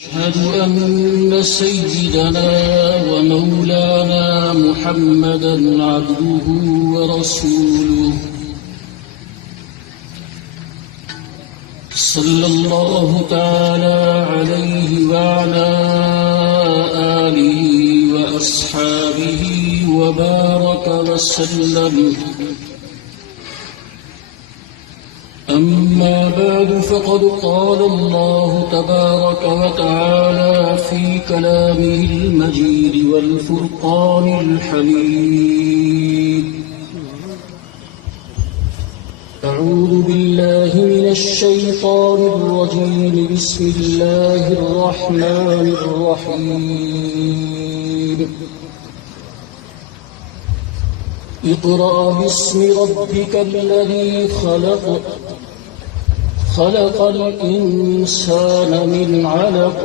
أشهد أن سيدنا ومولانا محمدا عبده ورسوله صلى الله تعالى عليه وعلى آله وأصحابه وبارك وسلم. أما بعد فقد قال الله تبارك وتعالى في كلامه المجيد والفرقان الحميد: أعوذ بالله من الشيطان الرجيم. بسم الله الرحمن الرحيم. اقرأ باسم ربك الذي خلق الإنسان من علق.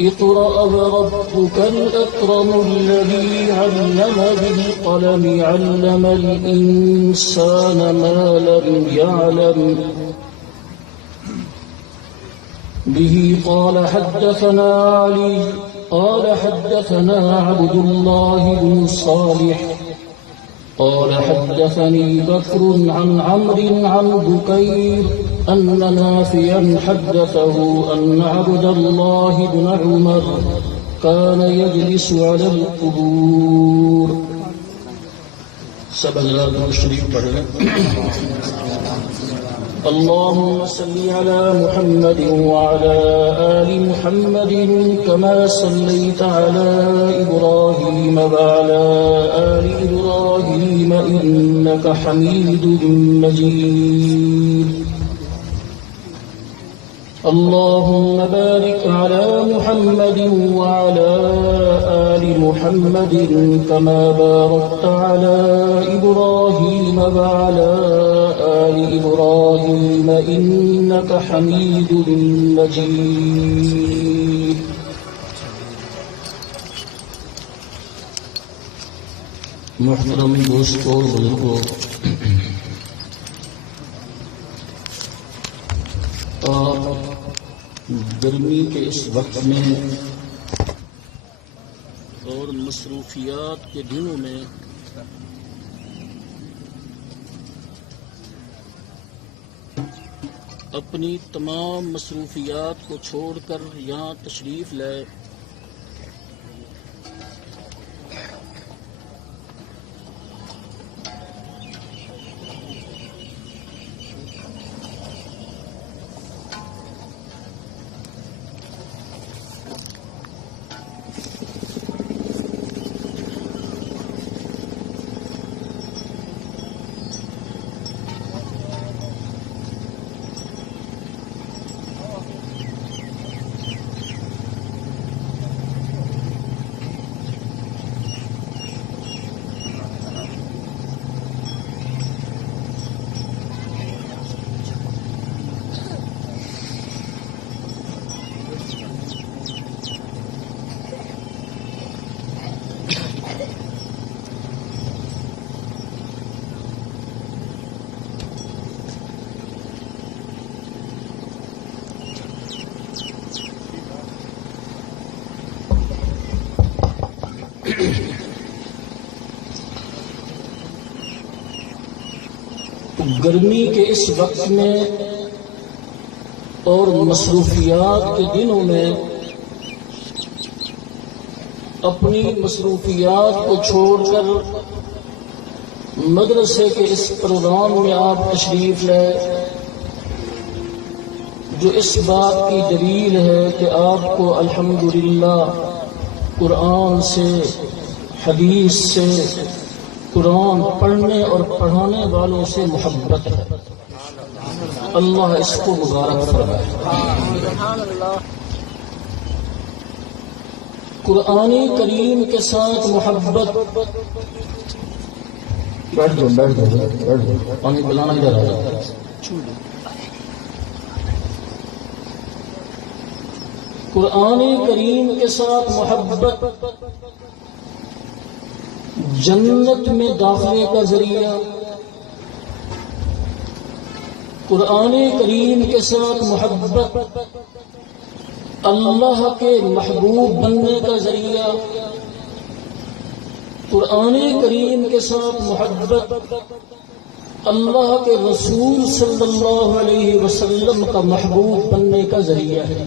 اقرأ وربك الأكرم الذي علم بالقلم علم الإنسان ما لم يعلم. به قال حدثنا علي قال حدثنا عبد الله بن صالح قال حدثني بكر عن عمرو عن بكير أن نافعا حدثه أن عبد الله بن عمر كان يجلس على القبور. سب اللہ شریف پڑھ لیں. اللهم صل على محمد وعلى آل محمد كما صليت على إبراهيم وعلى آل إبراهيم إنك حميد مجيد. اللهم بارك على محمد وعلى آل محمد كما باركت على إبراهيم وعلى آل إبراهيم إنك حميد مجيد. محترم دوستو اور بزرگوں، گرمی کے اس وقت میں اور مصروفیات کے دنوں میں اپنی تمام مصروفیات کو چھوڑ کر یہاں تشریف لائے. گرمی کے اس وقت میں اور مصروفیات کے دنوں میں اپنی مصروفیات کو چھوڑ کر مدرسے کے اس پروگرام میں آپ تشریف لائے، جو اس بات کی دلیل ہے کہ آپ کو الحمدللہ قرآن سے، حدیث سے، قرآن پڑھنے اور پڑھانے والوں سے محبت ہے. اللہ اس کو مبارک فرمائے. قرآن کریم کے ساتھ محبت. بیٹھ جاؤ پانی پلانا ادھر آ جاتا ہے. قرآن کریم کے ساتھ محبت جنت میں داخلے کا ذریعہ، قرآن کریم کے ساتھ محبت اللہ کے محبوب بننے کا ذریعہ قرآن کریم کے ساتھ محبت، اللہ کے رسول صلی اللہ علیہ وسلم کا محبوب بننے کا ذریعہ ہے۔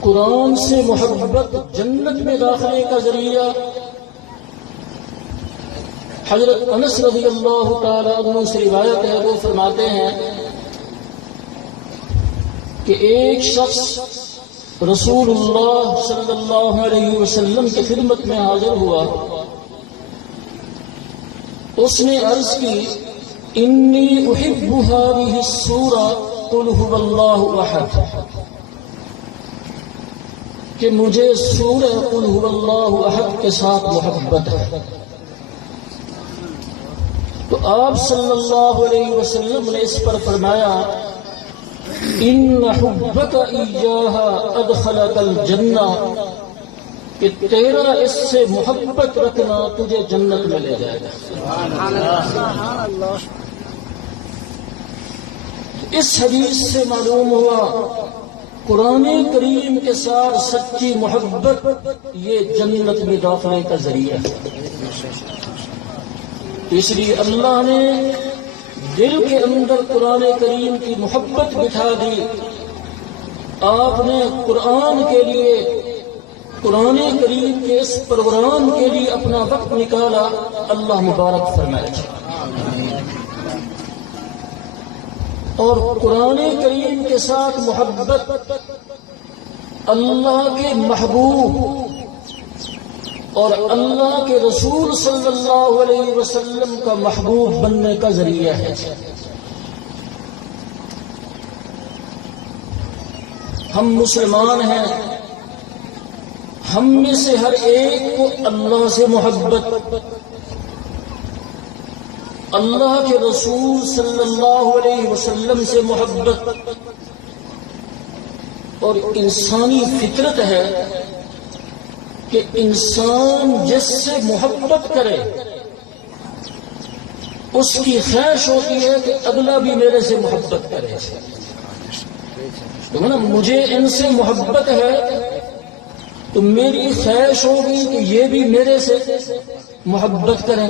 قرآن سے محبت جنت میں داخلے کا ذریعہ۔ حضرت انس رضی اللہ تعالیٰ عنہ سے روایت ہے، وہ فرماتے ہیں کہ ایک شخص رسول اللہ صلی اللہ علیہ وسلم کی خدمت میں حاضر ہوا۔ اس نے عرض کی انی احب هذه السورہ قل هو اللہ احد، کہ مجھے سورہ قل هو اللہ احد کے ساتھ محبت ہے۔ تو آپ صلی اللہ علیہ وسلم نے اس پر فرمایا ان حبک ایاہا ادخلک الجنہ، کہ تیرا اس سے محبت رکھنا تجھے جنت میں لے جائے گا۔ اس حدیث سے معلوم ہوا قرآن کریم کے ساتھ سچی محبت یہ جنت میں داخلے کا ذریعہ ہے۔ اس لیے اللہ نے دل کے اندر قرآن کریم کی محبت بٹھا دی۔ آپ نے قرآن کے لیے، قرآن کریم کے اس پروگرام کے لیے اپنا وقت نکالا، اللہ مبارک فرمائے۔ اور قرآن کریم کے ساتھ محبت اللہ کے محبوب اور اللہ کے رسول صلی اللہ علیہ وسلم کا محبوب بننے کا ذریعہ ہے۔ ہم مسلمان ہیں، ہم میں سے ہر ایک کو اللہ سے محبت، اللہ کے رسول صلی اللہ علیہ وسلم سے محبت، اور انسانی فطرت ہے کہ انسان جس سے محبت کرے اس کی خواہش ہوتی ہے کہ اگلا بھی میرے سے محبت کرے۔ مجھے ان سے محبت ہے تو میری خواہش ہوگی کہ یہ بھی میرے سے محبت کریں،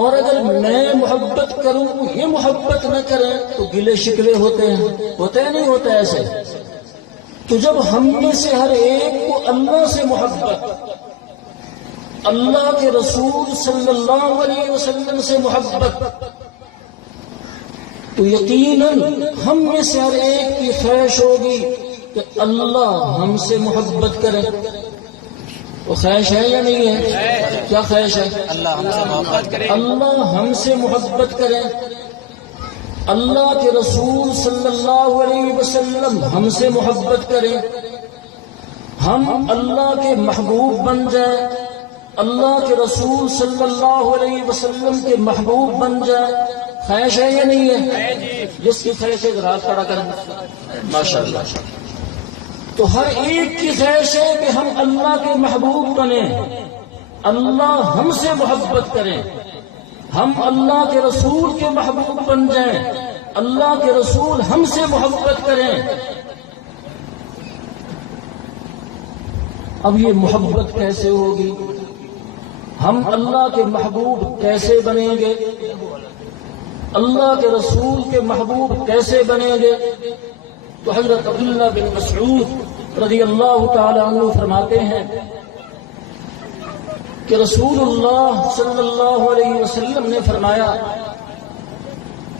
اور اگر میں محبت کروں یہ محبت نہ کریں تو گلے شکوے ہوتے ہیں، ہوتے نہیں ہوتا ایسے؟ تو جب ہم میں سے ہر ایک کو اللہ سے محبت، اللہ کے رسول صلی اللہ علیہ وسلم سے محبت، تو یقیناً ہم میں سے ہر ایک کی خواہش ہوگی کہ اللہ ہم سے محبت کرے۔ وہ خواہش ہے یا نہیں ہے؟ کیا خواہش ہے؟ اللہ ہم سے محبت کرے، اللہ ہم سے محبت کرے، اللہ کے رسول صلی اللہ علیہ وسلم ہم سے محبت کریں، ہم اللہ کے محبوب بن جائیں، اللہ کے رسول صلی اللہ علیہ وسلم کے محبوب بن جائیں۔ خواہش ہے یا نہیں ہے؟ جس کی خواہش ہے ذرا کھڑا کریں، ماشاءاللہ۔ تو ہر ایک کی خواہش ہے کہ ہم اللہ کے محبوب بنیں، اللہ ہم سے محبت کریں، ہم اللہ کے رسول کے محبوب بن جائیں، اللہ کے رسول ہم سے محبت کریں۔ اب یہ محبت کیسے ہوگی؟ ہم اللہ کے محبوب کیسے بنیں گے؟ اللہ کے رسول کے محبوب کیسے بنیں گے؟ تو حضرت عبداللہ بن مسعود رضی اللہ تعالی عنہ فرماتے ہیں کہ رسول اللہ صلی اللہ علیہ وسلم نے فرمایا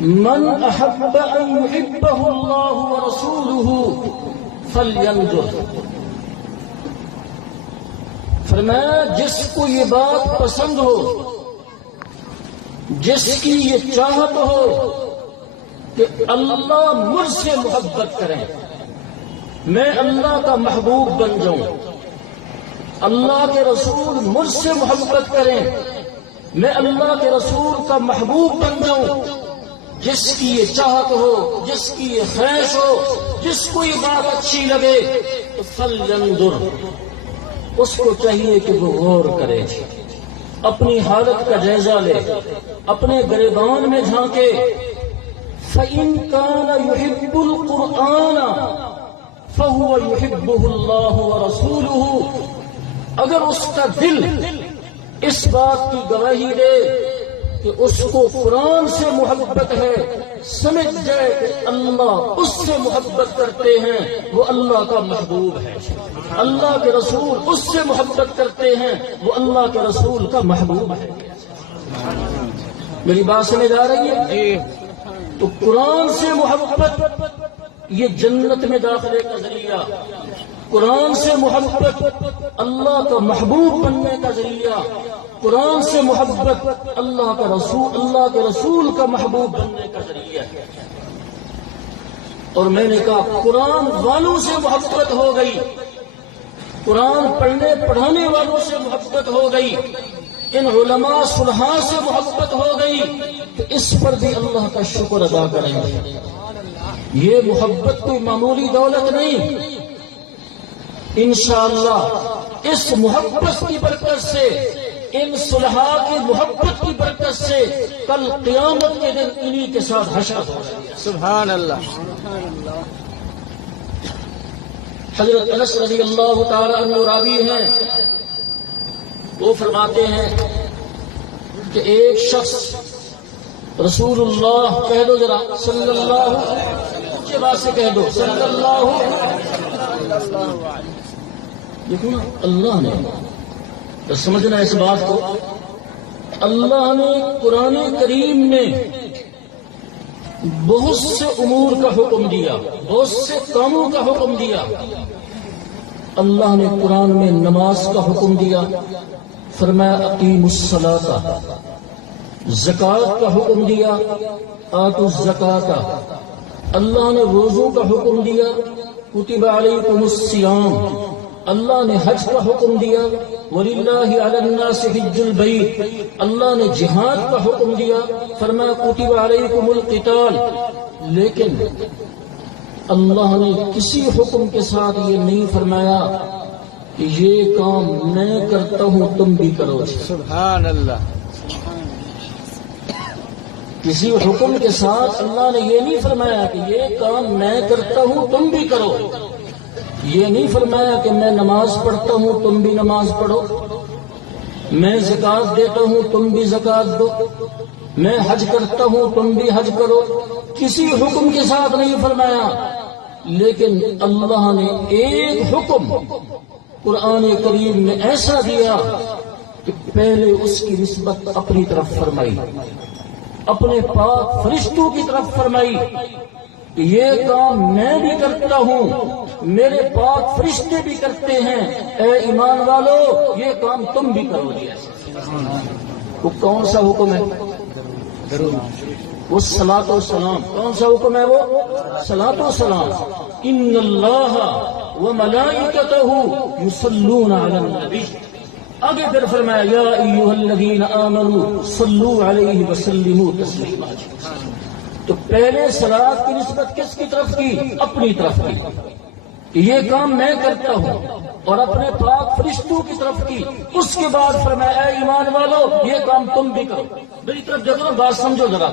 من احب ان يحبه اللہ ورسولہ فلینظر، فرمایا جس کو یہ بات پسند ہو، جس کی یہ چاہت ہو کہ اللہ مجھ سے محبت کریں، میں اللہ کا محبوب بن جاؤں، اللہ کے رسول مجھ سے محبت کریں، میں اللہ کے رسول کا محبوب بن جاؤں، جس کی یہ چاہت ہو، جس کی یہ خواہش ہو، جس کو یہ بات اچھی لگے تو فلینظر، اس کو چاہیے کہ وہ غور کرے، اپنی حالت کا جائزہ لے، اپنے گریبان میں جھانکے، فَإِن كَانَ يُحِبُّ الْقُرْآنَ فَهُوَ يُحِبُّهُ اللَّهُ وَرَسُولُهُ، اگر اس کا دل اس بات کی گواہی دے کہ اس کو قرآن سے محبت ہے، سمجھ جائے کہ اللہ اس سے محبت کرتے ہیں، وہ اللہ کا محبوب ہے، اللہ کے رسول اس سے محبت کرتے ہیں، وہ اللہ کے رسول کا محبوب ہے۔ میری بات سمجھ آ رہی ہے؟ تو قرآن سے محبت یہ جنت میں داخلے کا ذریعہ، قرآن سے محبت اللہ کا محبوب بننے کا ذریعہ، قرآن سے محبت اللہ کے رسول کا محبوب بننے کا ذریعہ ہے۔ اور میں نے کہا قرآن والوں سے محبت ہو گئی، قرآن پڑھنے پڑھانے والوں سے محبت ہو گئی، ان علماء صلحاء سے محبت ہو گئی، تو اس پر بھی اللہ کا شکر ادا کریں گے۔ یہ محبت کوئی معمولی دولت نہیں، انشاءاللہ اس محبت کی برکت سے، ان صلحاء کی محبت کی برکت سے کل قیامت کے دن انہی کے ساتھ حشر ہوگا۔ سبحان اللہ۔ حضرت انس رضی اللہ تعالی عنہ راوی ہیں، وہ فرماتے ہیں کہ ایک شخص رسول اللہ کہہ دو ذرا، صلی اللہ کے بعد سے کہہ دو صلی اللہ، دیکھو نا اللہ نے تو سمجھنا اس بات کو، اللہ نے قرآن کریم میں بہت سے امور کا حکم دیا، بہت سے کاموں کا حکم دیا۔ اللہ نے قرآن میں نماز کا حکم دیا، فرمایا اقیموا الصلاۃ، زکوٰۃ کا حکم دیا، آتوا الزکاۃ۔ اللہ نے روزوں کا حکم دیا، کتب علیکم الصیام۔ اللہ نے حج کا حکم دیا، وَلِلَّهِ عَلَى النَّاسِ حِجُّ الْبَيْتِ۔ اللہ نے جہاد کا حکم دیا، فرمایا کتب علیکم القتال۔ لیکن اللہ نے کسی حکم کے ساتھ یہ نہیں فرمایا کہ یہ کام میں کرتا ہوں تم بھی کرو۔ سبحان اللہ۔ کسی حکم کے ساتھ اللہ نے یہ نہیں فرمایا کہ یہ کام میں کرتا ہوں تم بھی کرو، یہ نہیں فرمایا کہ میں نماز پڑھتا ہوں تم بھی نماز پڑھو، میں زکوٰۃ دیتا ہوں تم بھی زکوٰۃ دو، میں حج کرتا ہوں تم بھی حج کرو، کسی حکم کے ساتھ نہیں فرمایا۔ لیکن اللہ نے ایک حکم قرآن کریم میں ایسا دیا کہ پہلے اس کی نسبت اپنی طرف فرمائی، اپنے پاک فرشتوں کی طرف فرمائی کہ یہ کام میں بھی کرتا ہوں، میرے پاک فرشتے بھی کرتے ہیں، اے ایمان والو یہ کام تم بھی کرو۔ وہ کون سا حکم ہے؟ وہ صلاۃ و سلام۔ کون سا حکم ہے وہ؟ صلاۃ و سلام۔ ان اللہ وملائکتہ یصلون علی النبی۔ آگے پھر فرمایا یا ایھا الذین آمنوا صلوا علیہ وسلموا تسلیما۔ تو پہلے صلاۃ کی نسبت کس کی طرف کی؟ اپنی طرف کی کہ یہ کام میں کرتا ہوں، اور اپنے پاک فرشتوں کی طرف کی۔ اس کے بعد فرمایا اے ایمان والو یہ کام تم بھی کرو۔ میری طرف دیکھو، بات سمجھو ذرا۔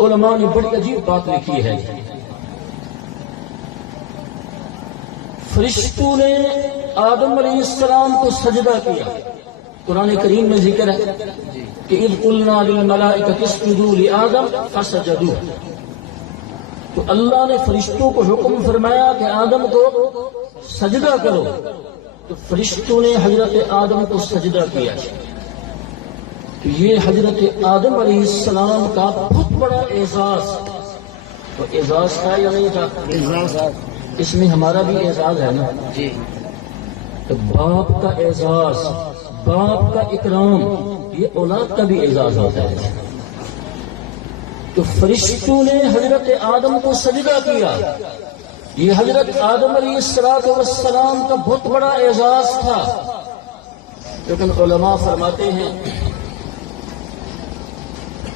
علماء نے بڑی عجیب بات لکھی ہے، فرشتوں نے آدم علیہ السلام کو سجدہ کیا، قرآن کریم میں ذکر ہے کہ اذ قلنا للملائکۃ اسجدوا لآدم فسجدوا۔ تو اللہ نے فرشتوں کو حکم فرمایا کہ آدم کو سجدہ کرو، تو فرشتوں نے حضرت آدم کو سجدہ کیا۔ تو یہ حضرت آدم علیہ السلام کا بہت بڑا اعزاز، تو اعزاز تھا یا نہیں تھا؟ اعزاز۔ اس میں ہمارا بھی اعزاز ہے نا جی۔ تو باپ کا اعزاز، باپ کا اکرام، یہ اولاد کا بھی اعزاز ہوتا ہے۔ تو فرشتوں نے حضرت آدم کو سجدہ کیا، یہ حضرت آدم علیہ السلام کا بہت بڑا اعزاز تھا۔ لیکن علماء فرماتے ہیں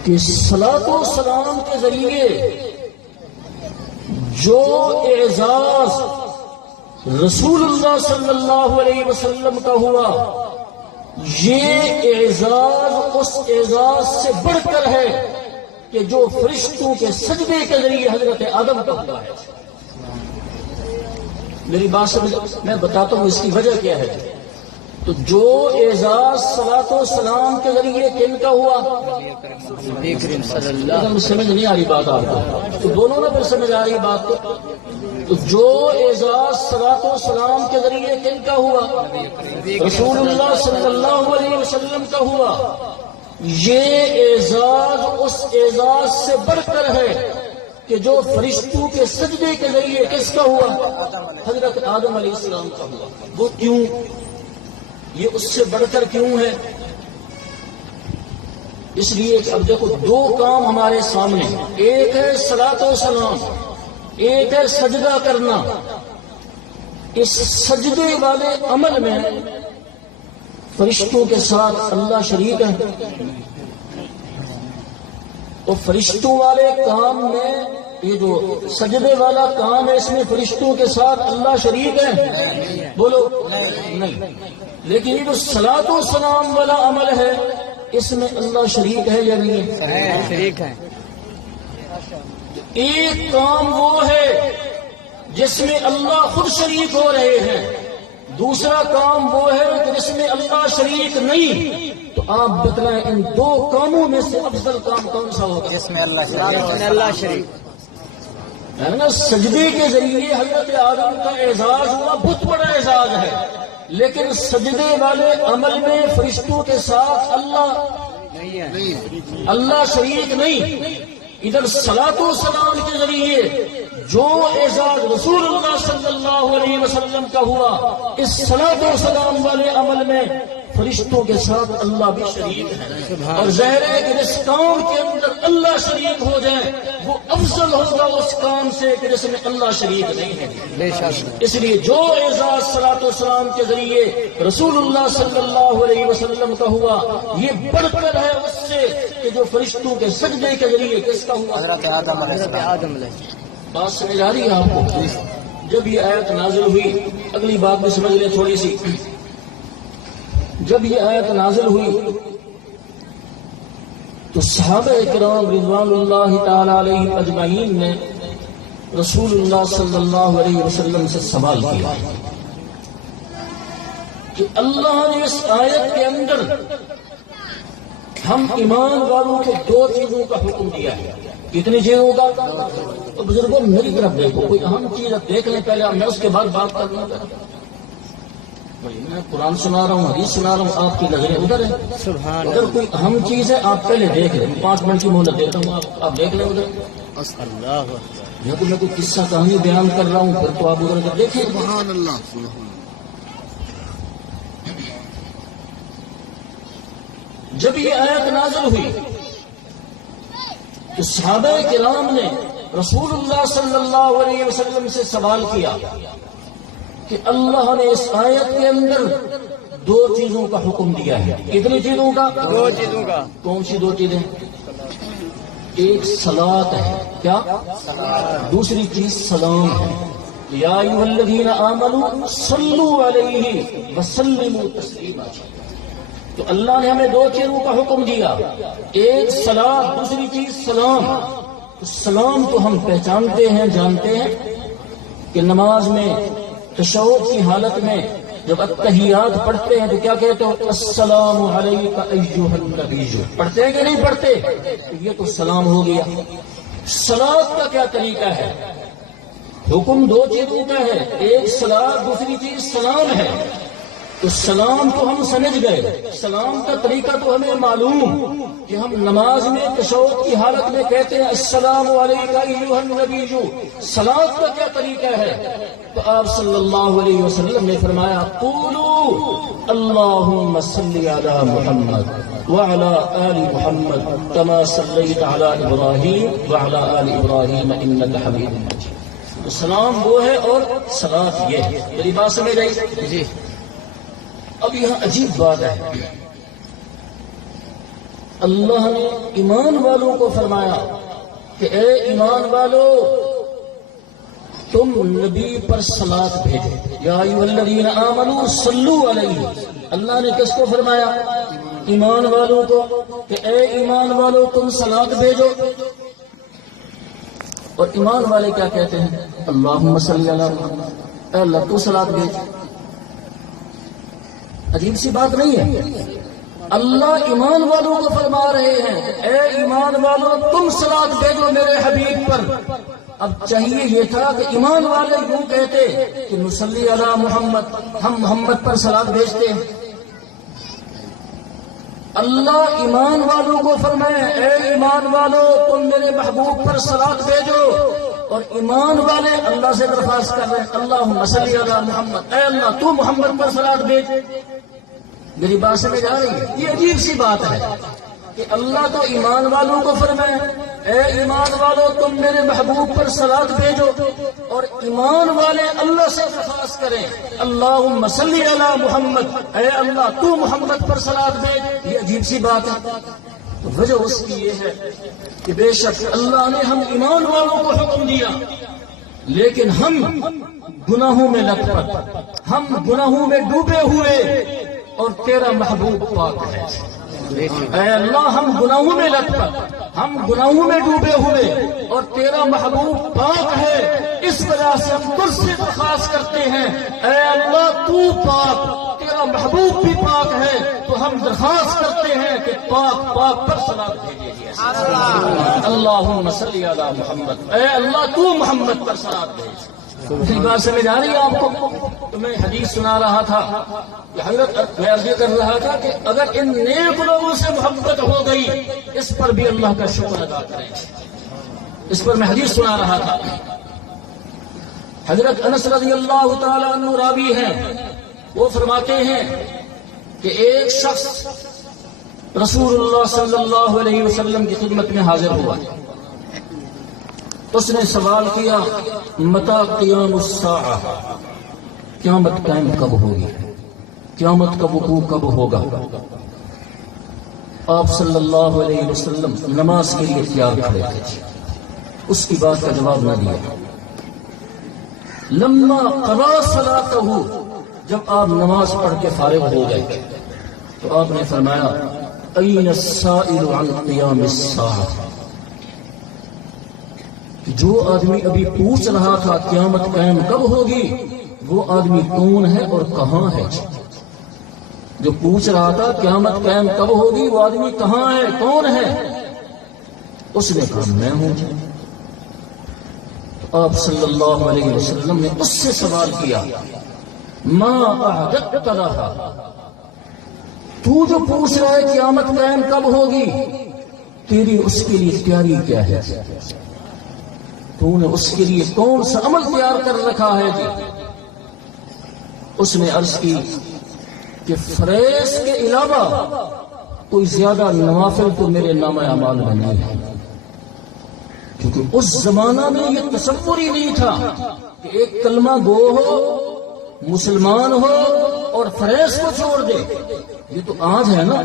کہ صلاۃ و سلام کے ذریعے جو اعزاز رسول اللہ صلی اللہ علیہ وسلم کا ہوا، یہ اعزاز اس اعزاز سے بڑھ کر ہے کہ جو فرشتوں کے سجدے کے ذریعے حضرت آدم کا ہوا ہے. میری بات سمجھ، میں بتاتا ہوں اس کی وجہ کیا ہے. تو جو اعزاز صلاۃ و سلام کے ذریعے کن کا ہوا؟ اگر سمجھ نہیں آ رہی بات آپ کو تو دونوں میں پھر سمجھ آ رہی بات کو. تو جو اعزاز صلاۃ و سلام کے ذریعے کن کا ہوا؟ رسول اللہ صلی اللہ علیہ وسلم کا ہوا. یہ اعزاز اس اعزاز سے بڑھ کر ہے کہ جو فرشتوں کے سجدے کے ذریعے کس کا ہوا؟ حضرت آدم علیہ السلام کا ہوا. وہ کیوں؟ یہ اس سے بڑھ کر کیوں ہے؟ اس لیے کہ اب دیکھو دو کام ہمارے سامنے ہیں. ایک ہے صلاۃ و سلام، ایک ہے سجدہ کرنا. اس سجدے والے عمل میں فرشتوں کے ساتھ اللہ شریک ہے، اور فرشتوں والے کام میں یہ جو سجدے والا کام ہے اس میں فرشتوں کے ساتھ اللہ شریک ہے؟ بولو نہیں. لیکن یہ جو صلاۃ و سلام والا عمل ہے اس میں اللہ شریک ہے یا نہیں ہے؟ شریک ہے. ایک کام وہ ہے جس میں اللہ خود شریک ہو رہے ہیں، دوسرا کام وہ ہے جس میں اللہ شریک نہیں. تو آپ بتلائیں ان دو کاموں میں سے افضل کام کون سا ہوگا؟ جس میں اللہ شریک ہے نا. سجدے کے ذریعے حضرت آدم کا اعزاز ہوا، بہت بڑا اعزاز ہے. لیکن سجدے والے عمل میں فرشتوں کے ساتھ اللہ شریک نہیں. ادھر صلاۃ و سلام کے ذریعے جو اعزاز رسول اللہ صلی اللہ علیہ وسلم کا ہوا، اس صلاۃ و سلام والے عمل میں فرشتوں کے ساتھ اللہ بھی شریک ہے. اور ظاہر ہے کہ جس کام کے اندر اللہ شریک ہو جائے وہ افضل ہوگا اس کام سے کہ جس میں اللہ شریک نہیں ہے. اس لیے جو اعزاز صلاۃ و سلام کے ذریعے رسول اللہ صلی اللہ علیہ وسلم کا ہوا یہ بڑھ کر ہے اس سے کہ جو فرشتوں کے سجدے کے ذریعے کس کا ہوا؟ حضرت آدم علیہ. بات سمجھ آ رہی ہے آپ کو؟ جب یہ آیت نازل ہوئی، اگلی بات بھی سمجھ لیں تھوڑی سی. جب یہ آیت نازل ہوئی تو صحابہ کرام رضوان اللہ تعالی علیہم اجمعین نے رسول اللہ صلی اللہ علیہ وسلم سے سوال کیا کہ اللہ نے اس آیت کے اندر ہم ایمان والوں کو دو چیزوں کا حکم دیا ہے. کتنی چیزوں کا؟ تو بزرگوں میری طرف دیکھو، کوئی اہم چیز اب دیکھ لیں پہلے، میں اس کے بعد بات کر لوں گا. میں قرآن سنا رہا ہوں، حدیث سنا رہا ہوں، آپ کی نظریں ادھر ہیں. اگر کوئی اہم چیز ہے آپ پہلے دیکھ لیں. 5 منٹ کی مہلت دیتا ہوں، آپ دیکھ لیں ادھر. یا تو میں کوئی قصہ کہانی بیان کر رہا ہوں پھر تو آپ ادھر دیکھیں. سبحان اللہ. جب یہ آیت نازل ہوئی تو صحابہ کرام نے رسول اللہ صلی اللہ علیہ وسلم سے سوال کیا کہ اللہ نے اس آیت کے اندر دو چیزوں کا حکم دیا ہے. کتنی چیزوں کا؟ 2 چیزوں کا. کون سی 2 چیزیں؟ ایک صلاۃ ہے، کیا؟ دوسری چیز سلام ہے. یا ایھا الذین آمنوا صلوا علیہ وسلموا تسلیما. تو اللہ نے ہمیں 2 چیزوں کا حکم دیا، ایک صلاۃ، دوسری چیز سلام. سلام تو ہم پہچانتے ہیں، جانتے ہیں کہ نماز میں تشہد کی حالت میں جب التحیات پڑھتے ہیں تو کیا کہتے ہو؟ السلام علیک ایھا النبی. پڑھتے ہیں کہ نہیں پڑھتے؟ یہ تو سلام ہو گیا. صلاۃ کا کیا طریقہ ہے؟ حکم 2 چیزوں کا ہے، ایک صلاۃ، دوسری چیز سلام ہے. تو سلام تو ہم سمجھ گئے، سلام کا طریقہ تو ہمیں معلوم کہ ہم نماز میں تشہد کی حالت میں کہتے ہیں السلام علیکم ایھا النبی. صلاۃ کا کیا طریقہ ہے؟ تو آپ صلی اللہ علیہ وسلم نے فرمایا قولوا اللہم صلی علی محمد وعلی آل محمد کما صلیت علی ابراہیم وعلی آل ابراہیم انک حمید مجید. تو سلام وہ ہے اور صلاۃ یہ ہے. میری بات سمجھ آئی؟ جی. اب یہاں عجیب بات ہے، اللہ نے ایمان والوں کو فرمایا کہ اے ایمان والو تم نبی پر صلاۃ بھیجو. یا ایھا الذین آمنوا صلوا علیہ. اللہ نے کس کو فرمایا؟ ایمان والوں کو کہ اے ایمان والو تم صلاۃ بھیجو. اور ایمان والے کیا کہتے ہیں؟ اللہم صلی علی محمد، اے اللہ تو صلاۃ بھیج۔ عجیب سی بات نہیں ہے؟ اللہ ایمان والوں کو فرما رہے ہیں اے ایمان والوں تم صلاۃ بھیجو میرے حبیب پر۔ اب چاہیے یہ تھا کہ ایمان والے یوں کہتے کہ نصلی علی محمد، ہم محمد پر صلاۃ بھیجتے ہیں۔ اللہ ایمان والوں کو فرمائے اے ایمان والو تم میرے محبوب پر صلاۃ بھیجو، اور ایمان والے اللہ سے درخواست کر رہے ہیں اللہم صلی علی محمد، اے اللہ تو محمد پر صلاۃ بھیج۔ میری بات سمجھ آ رہی ہے؟ یہ عجیب سی بات ہے کہ اللہ تو ایمان والوں کو فرمائے اے ایمان والو تم میرے محبوب پر صلاۃ بھیجو، اور ایمان والے اللہ سے درخواست کریں اللہم صلی علی محمد، اے اللہ تو محمد پر صلاۃ بھیج۔ یہ عجیب سی بات ہے۔ تو وجہ اس کی یہ ہے کہ بے شک اللہ نے ہم ایمان والوں کو حکم دیا، لیکن ہم گناہوں میں لت پت، ہم گناہوں میں ڈوبے ہوئے، اور تیرا محبوب پاک ہے۔ اے اللہ ہم گناہوں میں لت پت، ہم گناہوں میں ڈوبے ہوئے، اور تیرا محبوب پاک ہے۔ اس وجہ سے ہم تجھ سے درخواست کرتے ہیں اے اللہ تو پاک، تیرا محبوب بھی پاک ہے، تو ہم درخواست کرتے ہیں کہ پاک پاک پر صلاۃ بھیجیے۔ اللہم صلی علی محمد، اے اللہ تو محمد پر صلاۃ بھیج۔ اسی بات سمجھ آ رہی ہے آپ کو؟ تو میں حدیث سنا رہا تھا کہ حضرت میں عرض کر رہا تھا کہ اگر ان نیک لوگوں سے محبت ہو گئی اس پر بھی اللہ کا شکر ادا کریں۔ اس پر میں حدیث سنا رہا تھا۔ حضرت انس رضی اللہ تعالی عنہ راوی ہیں، وہ فرماتے ہیں کہ ایک شخص رسول اللہ صلی اللہ علیہ وسلم کی خدمت میں حاضر ہوا۔ اس نے سوال کیا متی قیام الساعہ، قیامت قائم کب ہوگی، قیامت کا وقوع کب ہوگا؟ آپ صلی اللہ علیہ وسلم نماز کے لیے تیار کھڑے تھے، اس کی بات کا جواب نہ دیا۔ لما قضا صلاتہ، جب آپ نماز پڑھ کے فارغ ہو گئے تو آپ نے فرمایا این السائل عن قیام الساعہ، جو آدمی ابھی پوچھ رہا تھا قیامت قائم کب ہوگی وہ آدمی کون ہے اور کہاں ہے؟ جو پوچھ رہا تھا قیامت قائم کب ہوگی وہ آدمی کہاں ہے، کون ہے؟ اس نے کہا میں ہوں۔ تو آپ صلی اللہ علیہ وسلم نے اس سے سوال کیا ما اعددت لها، تو جو پوچھ رہا ہے قیامت قائم کب ہوگی تیری اس کے لیے تیاری کیا ہے؟ تو نے اس کے لیے کون سا عمل تیار کر رکھا ہے جی؟ اس نے عرض کی کہ فریض کے علاوہ کوئی زیادہ نوافل تو میرے نامہ اعمال میں نہیں ہے، کیونکہ اس زمانہ میں یہ تصور ہی نہیں تھا کہ ایک کلمہ گو ہو، مسلمان ہو اور فریض کو چھوڑ دے۔ یہ تو آج ہے نا۔